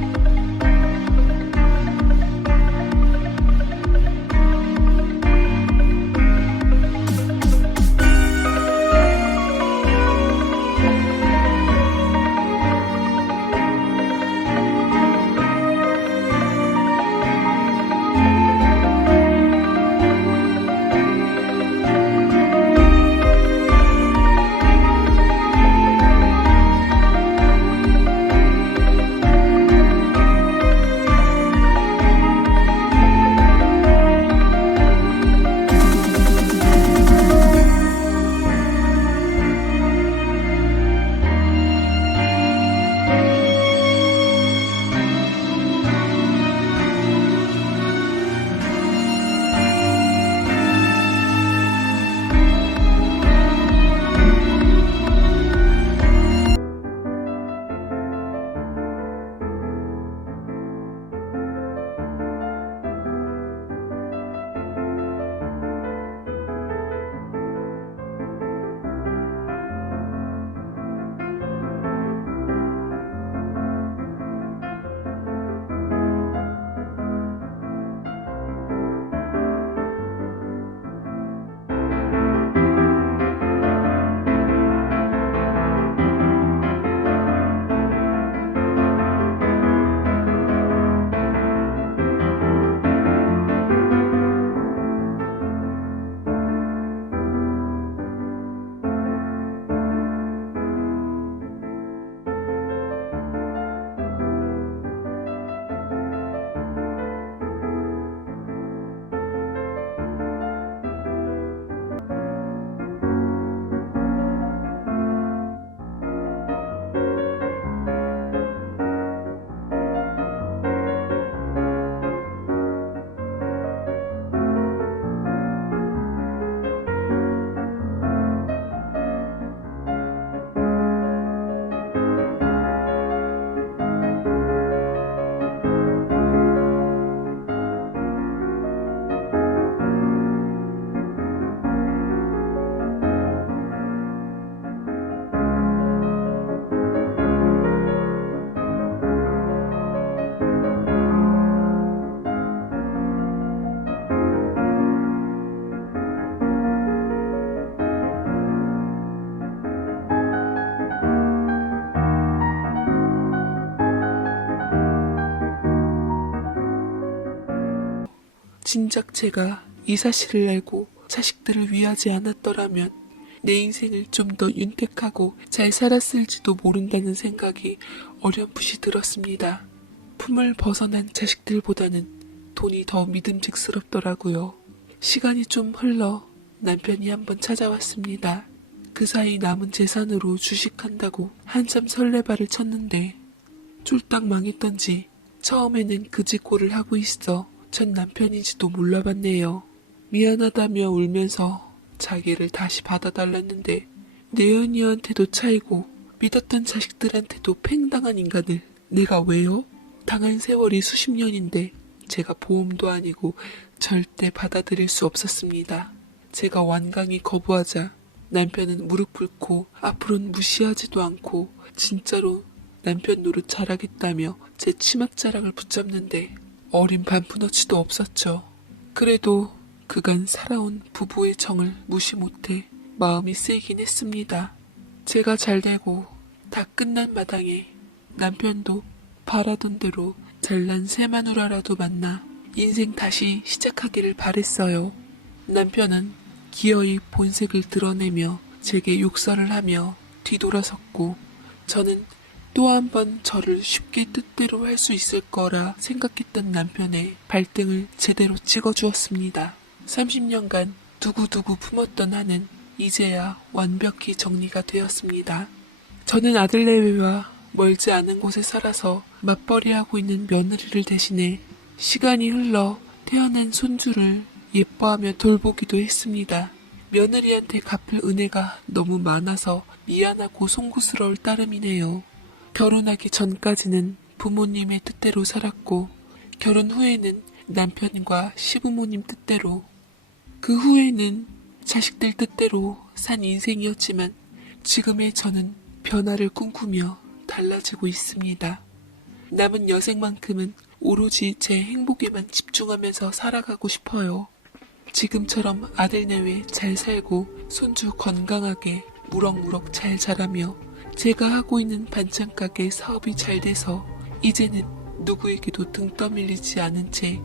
진작 제가 이 사실을 알고 자식들을 위하지 않았더라면 내 인생을 좀 더 윤택하고 잘 살았을지도 모른다는 생각이 어렴풋이 들었습니다. 품을 벗어난 자식들보다는 돈이 더 믿음직스럽더라고요. 시간이 좀 흘러 남편이 한번 찾아왔습니다. 그 사이 남은 재산으로 주식한다고 한참 설레발을 쳤는데 쫄딱 망했던지 처음에는 그지꼴을 하고 있어 전 남편인지도 몰라봤네요. 미안하다며 울면서 자기를 다시 받아달랐는데 내은이한테도 차이고 믿었던 자식들한테도 팽당한 인간을 내가 왜요? 당한 세월이 수십 년인데 제가 보험도 아니고 절대 받아들일 수 없었습니다. 제가 완강히 거부하자 남편은 무릎 꿇고 앞으로는 무시하지도 않고 진짜로 남편 노릇 잘하겠다며 제 치맛자락을 붙잡는데 어린 반푼어치도 없었죠. 그래도 그간 살아온 부부의 정을 무시 못해 마음이 쓰이긴 했습니다. 제가 잘되고 다 끝난 마당에 남편도 바라던 대로 잘난 새 마누라라도 만나 인생 다시 시작하기를 바랬어요. 남편은 기어이 본색을 드러내며 제게 욕설을 하며 뒤돌아섰고 저는 또 한 번 저를 쉽게 뜻대로 할 수 있을 거라 생각했던 남편의 발등을 제대로 찍어주었습니다. 30년간 두고두고 품었던 한은 이제야 완벽히 정리가 되었습니다. 저는 아들 내외와 멀지 않은 곳에 살아서 맞벌이하고 있는 며느리를 대신해 시간이 흘러 태어난 손주를 예뻐하며 돌보기도 했습니다. 며느리한테 갚을 은혜가 너무 많아서 미안하고 송구스러울 따름이네요. 결혼하기 전까지는 부모님의 뜻대로 살았고 결혼 후에는 남편과 시부모님 뜻대로 그 후에는 자식들 뜻대로 산 인생이었지만 지금의 저는 변화를 꿈꾸며 달라지고 있습니다. 남은 여생만큼은 오로지 제 행복에만 집중하면서 살아가고 싶어요. 지금처럼 아들 내외 잘 살고 손주 건강하게 무럭무럭 잘 자라며 제가 하고 있는 반찬 가게 사업이 잘 돼서 이제는 누구에게도 등 떠밀리지 않은 채